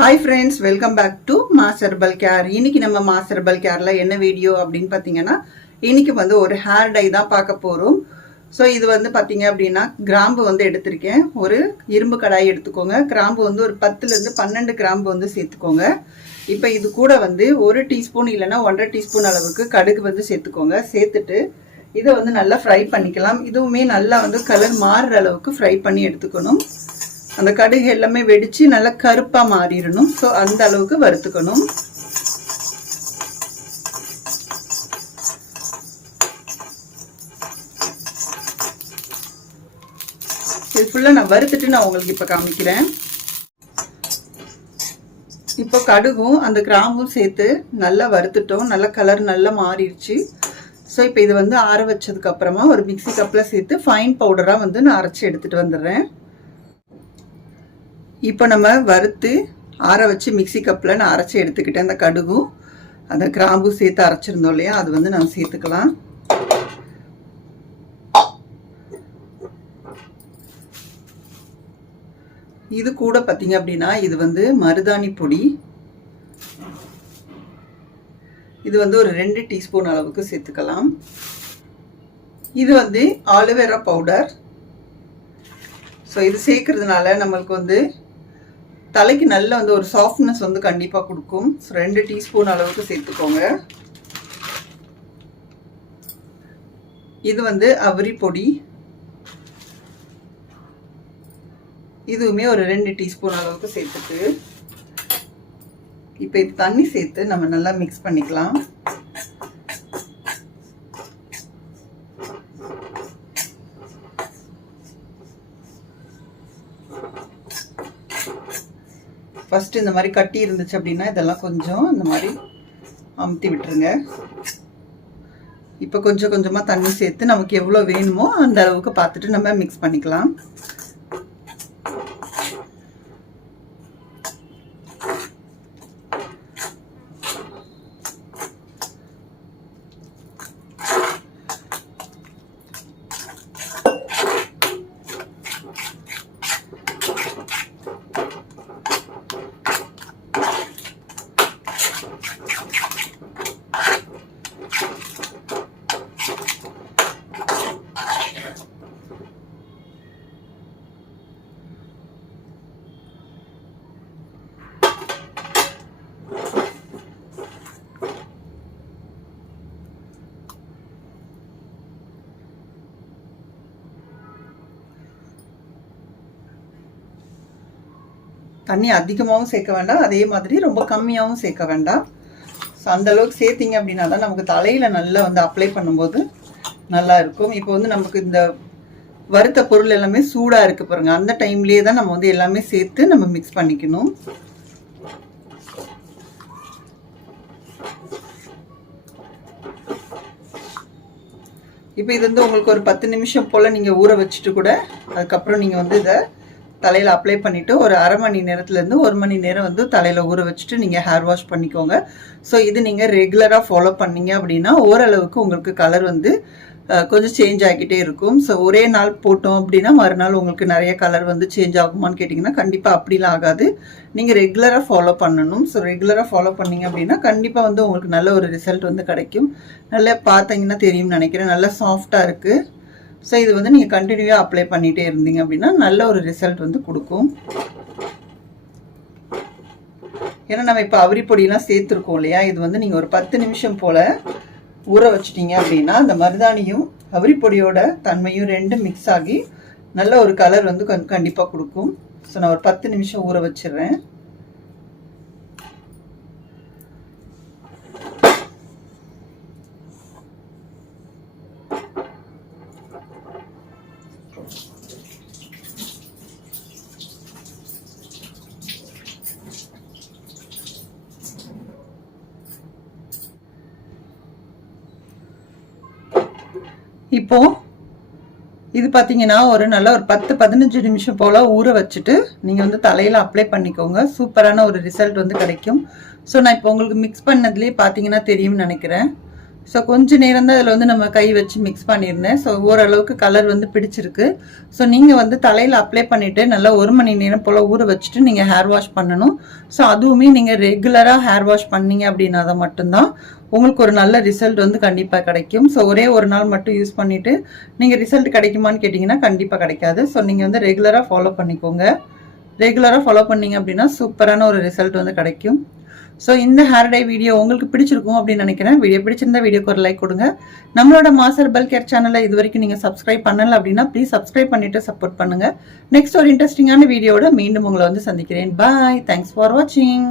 Hi friends welcome back to masterful care இன்னைக்கு நம்ம மாஸ்டர்பல் கேரில் என்ன வீடியோ அப்படின்னு பார்த்தீங்கன்னா இன்னைக்கு வந்து ஒரு ஹேர் டை தான் பார்க்க போகிறோம் ஸோ இது வந்து பார்த்தீங்க அப்படின்னா கிராம்பு வந்து எடுத்திருக்கேன். ஒரு இரும்பு கடாய் எடுத்துக்கோங்க. கிராம்பு வந்து ஒரு பத்துலேருந்து பன்னெண்டு கிராம்பு வந்து சேர்த்துக்கோங்க. இப்போ இது கூட வந்து ஒரு டீஸ்பூன் இல்லைன்னா ஒன்றரை டீஸ்பூன் அளவுக்கு கடுகு வந்து சேர்த்துக்கோங்க. சேர்த்துட்டு இதை வந்து நல்லா ஃப்ரை பண்ணிக்கலாம். இதுவுமே நல்லா வந்து கலர் மாறுற அளவுக்கு ஃப்ரை பண்ணி எடுத்துக்கணும். அந்த கடுகு எல்லாமே வெடிச்சு நல்லா கருப்பா மாறிடணும். ஸோ அந்த அளவுக்கு வறுத்துக்கணும். இது ஃபுல்லாக நான் வறுத்துட்டு நான் உங்களுக்கு இப்போ காமிக்கிறேன். இப்போ கடுகும் அந்த கிராம்பும் சேர்த்து நல்லா வறுத்துட்டோம். நல்லா கலர் நல்லா மாறிடுச்சு. ஸோ இப்போ இது வந்து ஆற வச்சதுக்கு அப்புறமா ஒரு மிக்சி கப்பில் சேர்த்து ஃபைன் பவுடராக வந்து நான் அரைச்சி எடுத்துகிட்டு வந்துடுறேன். இப்போ நம்ம வறுத்து ஆற வச்சு மிக்ஸி கப்பில் நான் அரைச்சி எடுத்துக்கிட்டேன். அந்த கடுகும் அந்த கிராம்பு சேர்த்து அரைச்சிருந்தோம் இல்லையா? அது வந்து நம்ம சேர்த்துக்கலாம். இது கூட பார்த்தீங்க அப்படின்னா இது வந்து மருதாணி பொடி. இது வந்து ஒரு ரெண்டு டீஸ்பூன் அளவுக்கு சேர்த்துக்கலாம். இது வந்து ஆலுவேரா பவுடர். ஸோ இது சேர்க்கறதுனால நம்மளுக்கு வந்து தலைக்கு நல்ல வந்து ஒரு சாஃப்ட்னஸ் வந்து கண்டிப்பாக கொடுக்கும். ஸோ ரெண்டு டீஸ்பூன் அளவுக்கு சேர்த்துக்கோங்க. இது வந்து அவரி பொடி. இதுவுமே ஒரு ரெண்டு டீஸ்பூன் அளவுக்கு சேர்த்துட்டு இப்போ இது தண்ணி சேர்த்து நம்ம நல்லா மிக்ஸ் பண்ணிக்கலாம். ஃபஸ்ட்டு இந்த மாதிரி கட்டி இருந்துச்சு அப்படின்னா இதெல்லாம் கொஞ்சம் இந்த மாதிரி அமுத்தி விட்டுருங்க. இப்போ கொஞ்சம் கொஞ்சமாக தண்ணி சேர்த்து நமக்கு எவ்வளோ வேணுமோ அந்த அளவுக்கு பார்த்துட்டு நம்ம மிக்ஸ் பண்ணிக்கலாம். தண்ணி அதிகமாகவும் சேர்க்க வேண்டாம். அதே மாதிரி ரொம்ப கம்மியாகவும் சேர்க்க வேண்டாம். ஸோ அந்த அளவுக்கு சேர்த்திங்க அப்படின்னா தான் நமக்கு தலையில் நல்லா வந்து அப்ளை பண்ணும்போது நல்லா இருக்கும். இப்போ வந்து நமக்கு இந்த வறுத்த பொருள் எல்லாமே சூடாக இருக்குது பாருங்கள் அந்த டைம்லேயே தான் நம்ம வந்து எல்லாமே சேர்த்து நம்ம மிக்ஸ் பண்ணிக்கணும். இப்போ இது வந்து உங்களுக்கு ஒரு பத்து நிமிஷம் போல் நீங்கள் ஊற வச்சுட்டு கூட அதுக்கப்புறம் நீங்கள் வந்து இதை தலையில் அப்ளை பண்ணிவிட்டு ஒரு அரை மணி நேரத்துலேருந்து ஒரு மணி நேரம் வந்து தலையில் ஊற வச்சுட்டு நீங்கள் ஹேர் வாஷ் பண்ணிக்கோங்க. ஸோ இது நீங்கள் ரெகுலராக ஃபாலோ பண்ணீங்க அப்படின்னா ஓரளவுக்கு உங்களுக்கு கலர் வந்து கொஞ்சம் சேஞ்ச் ஆகிக்கிட்டே இருக்கும். ஸோ ஒரே நாள் போட்டோம் அப்படின்னா மறுநாள் உங்களுக்கு நிறைய கலர் வந்து சேஞ்ச் ஆகுமான்னு கேட்டிங்கன்னா கண்டிப்பாக அப்படிலாம் ஆகாது. நீங்கள் ரெகுலராக ஃபாலோ பண்ணணும். ஸோ ரெகுலராக ஃபாலோ பண்ணீங்க அப்படின்னா கண்டிப்பாக வந்து உங்களுக்கு நல்ல ஒரு ரிசல்ட் வந்து கிடைக்கும். நல்லா பார்த்தீங்கன்னா தெரியும்னு நினைக்கிறேன். நல்லா சாஃப்டாக இருக்குது ஸோ இது வந்து நீங்கள் கண்டினியூவாக அப்ளை பண்ணிகிட்டே இருந்தீங்க அப்படின்னா நல்ல ஒரு ரிசல்ட் வந்து கொடுக்கும். ஏன்னா நம்ம இப்போ அவரி பொடியெல்லாம் சேர்த்துருக்கோம் இல்லையா? இது வந்து நீங்கள் ஒரு பத்து நிமிஷம் போல் ஊற வச்சிட்டிங்க அப்படின்னா அந்த மருதாணியும் அவரி பொடியோட தன்மையும் ரெண்டும் மிக்ஸ் ஆகி நல்ல ஒரு கலர் வந்து கண்டிப்பாக கொடுக்கும். ஸோ நான் ஒரு பத்து நிமிஷம் ஊற வச்சிடுறேன். இப்போ இது பார்த்தீங்கன்னா ஒரு நல்ல ஒரு பத்து பதினஞ்சு நிமிஷம் போல் ஊற வச்சுட்டு நீங்கள் வந்து தலையில் அப்ளை பண்ணிக்கோங்க. சூப்பரான ஒரு ரிசல்ட் வந்து கிடைக்கும். ஸோ நான் இப்போ உங்களுக்கு மிக்ஸ் பண்ணதுலேயே பார்த்தீங்கன்னா தெரியும்னு நினைக்கிறேன். ஸோ கொஞ்சம் நேரம் தான் இதில் வந்து நம்ம கை வச்சு மிக்ஸ் பண்ணியிருந்தேன் ஸோ ஓரளவுக்கு கலர் வந்து பிடிச்சிருக்கு. ஸோ நீங்கள் வந்து தலையில் அப்ளை பண்ணிவிட்டு நல்லா ஒரு மணி நேரம் போல் ஊற வச்சுட்டு நீங்கள் ஹேர் வாஷ் பண்ணணும். ஸோ அதுவுமே நீங்கள் ரெகுலராக ஹேர் வாஷ் பண்ணீங்க அப்படின்னா அதை மட்டும்தான் உங்களுக்கு ஒரு நல்ல ரிசல்ட் வந்து கண்டிப்பாக கிடைக்கும். ஸோ ஒரே ஒரு நாள் மட்டும் யூஸ் பண்ணிவிட்டு நீங்கள் ரிசல்ட் கிடைக்குமான்னு கேட்டிங்கன்னா கண்டிப்பாக கிடைக்காது. ஸோ நீங்கள் வந்து ரெகுலராக ஃபாலோ பண்ணிக்கோங்க. ரெகுலராக ஃபாலோ பண்ணிங்க அப்படின்னா சூப்பரான ஒரு ரிசல்ட் வந்து கிடைக்கும். ஸோ இந்த ஹேர் டை வீடியோ உங்களுக்கு பிடிச்சிருக்கும் அப்படின்னு நினைக்கிறேன். வீடியோ பிடிச்சிருந்தா வீடியோக்கு ஒரு லைக் கொடுங்க. நம்மளோட மாஸ்டர் பல் கேர் சேனலை இது வரைக்கும் நீங்கள் சப்ஸ்கிரைப் பண்ணல அப்படின்னா ப்ளீஸ் சப்ஸ்கிரைப் பண்ணிட்டு சப்போர்ட் பண்ணுங்க. நெக்ஸ்ட் ஒரு இன்ட்ரெஸ்டிங்கான வீடியோட மீண்டும் உங்களை வந்து சந்திக்கிறேன். பாய் தேங்க்ஸ் ஃபார் வாட்சிங்